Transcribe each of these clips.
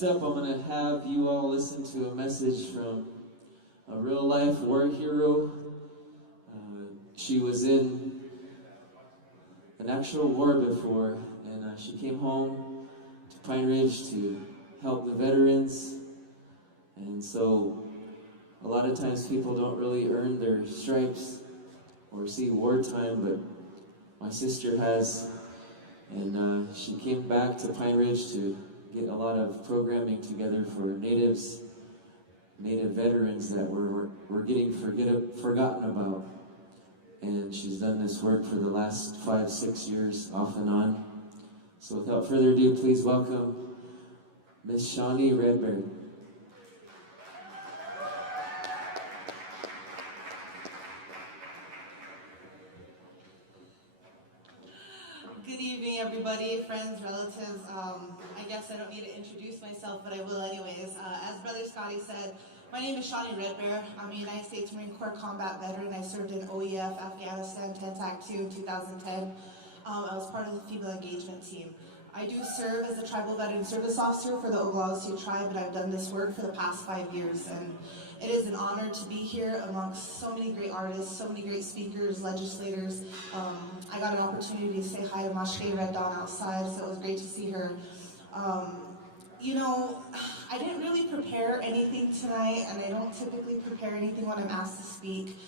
Next up, I'm going to have you all listen to a message from a real-life war hero. She was in an actual war before, and she came home to Pine Ridge to help the veterans. And so a lot of times people don't really earn their stripes or see wartime, but my sister has. And she came back to Pine Ridge to get a lot of programming together for Native veterans that were getting forgotten about. And she's done this work for the last 5-6 years, off and on. So without further ado, please welcome Miss Shawnee Redbeard. Good evening, everybody, friends, relatives. I guess I don't need to introduce myself, but I will anyways. As Brother Scotty said, my name is Shawnee Redbeard. I'm a United States Marine Corps combat veteran. I served in OEF, Afghanistan, TENTAC 2 in 2010. I was part of the female engagement team. I do serve as a tribal veteran service officer for the Lower Brule Sioux Tribe, and I've done this work for the past 5 years. And it is an honor to be here amongst so many great artists, so many great speakers, legislators. I got an opportunity to say hi to Mashke Red Dawn outside, so it was great to see her. You know, I didn't really prepare anything tonight, and I don't typically prepare anything when I'm asked to speak.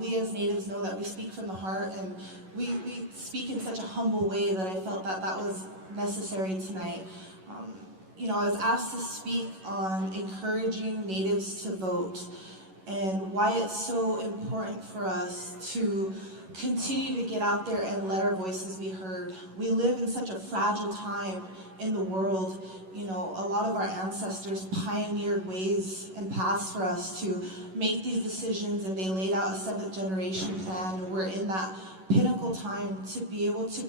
We as Natives know that we speak from the heart, and we speak in such a humble way that I felt that that was necessary tonight. You know, I was asked to speak on encouraging Natives to vote and why it's so important for us to continue to get out there and let our voices be heard. We live in such a fragile time in the world. You know, a lot of our ancestors pioneered ways and paths for us to make these decisions, and they laid out a 7th generation plan. We're in that pinnacle time to be able to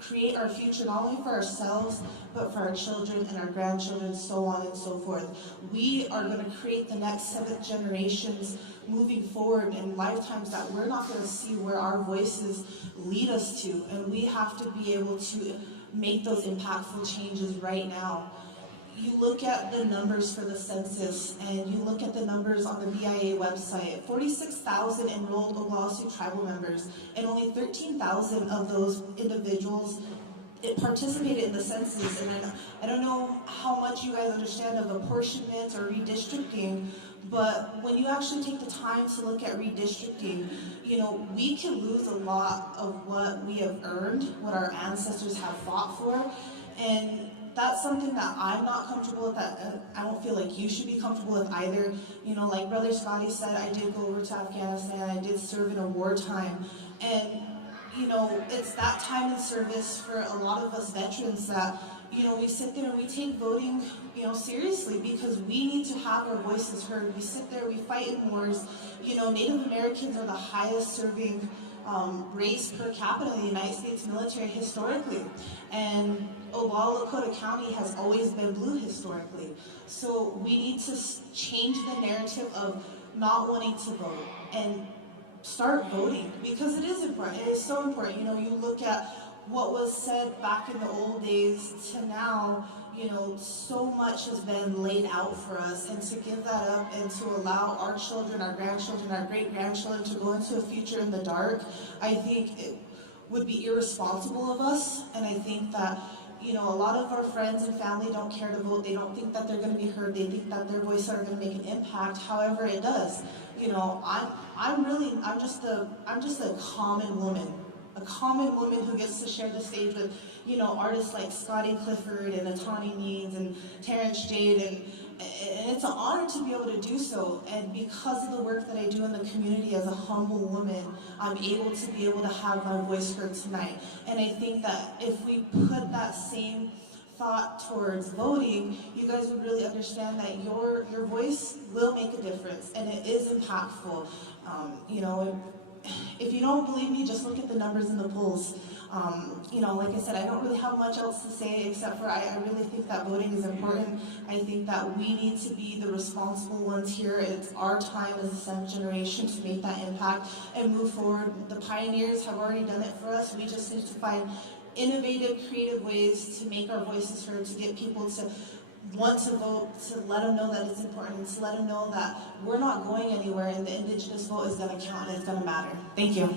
create our future, not only for ourselves, but for our children and our grandchildren, so on and so forth. We are going to create the next 7th generations moving forward in lifetimes that we're not going to see where our voices lead us to, and we have to be able to make those impactful changes right now. You look at the numbers for the census, and you look at the numbers on the BIA website, 46,000 enrolled Lower Brule Sioux tribal members, and only 13,000 of those individuals participated in the census. And I don't know how much you guys understand of apportionment or redistricting, but when you actually take the time to look at redistricting, you know, we can lose a lot of what we have earned, what our ancestors have fought for, and that's something that I'm not comfortable with, that I don't feel like you should be comfortable with either. You know, like Brother Scotty said, I did go over to Afghanistan, I did serve in a wartime, and you know, it's that time in service for a lot of us veterans that, you know, we sit there and we take voting, you know, seriously, because we need to have our voices heard. We sit there, we fight in wars. You know, Native Americans are the highest serving race per capita in the United States military historically. And Lakota County has always been blue historically. So we need to change the narrative of not wanting to vote and start voting, because it is important. It is so important. You know, you look at what was said back in the old days to now, you know, so much has been laid out for us, and to give that up and to allow our children, our grandchildren, our great-grandchildren to go into a future in the dark, I think it would be irresponsible of us. And I think that, you know, a lot of our friends and family don't care to vote. They don't think that they're going to be heard. They think that their voices are going to make an impact. However, it does. You know, I'm just a common woman who gets to share the stage with, you know, artists like Scotty Clifford and Atani Means and Terrence Jade, and it's an honor to be able to do so. And because of the work that I do in the community as a humble woman, I'm able to be able to have my voice heard tonight. And I think that if we put that same thought towards voting, you guys would really understand that your voice will make a difference, and it is impactful. You know, if you don't believe me, just look at the numbers in the polls. You know, like I said, I don't really have much else to say except for I really think that voting is important. I think that we need to be the responsible ones here. It's our time as a 7th generation to make that impact and move forward. The pioneers have already done it for us. We just need to find innovative, creative ways to make our voices heard, to get people to want to vote, to let them know that it's important, to let them know that we're not going anywhere and the Indigenous vote is going to count and it's going to matter. Thank you.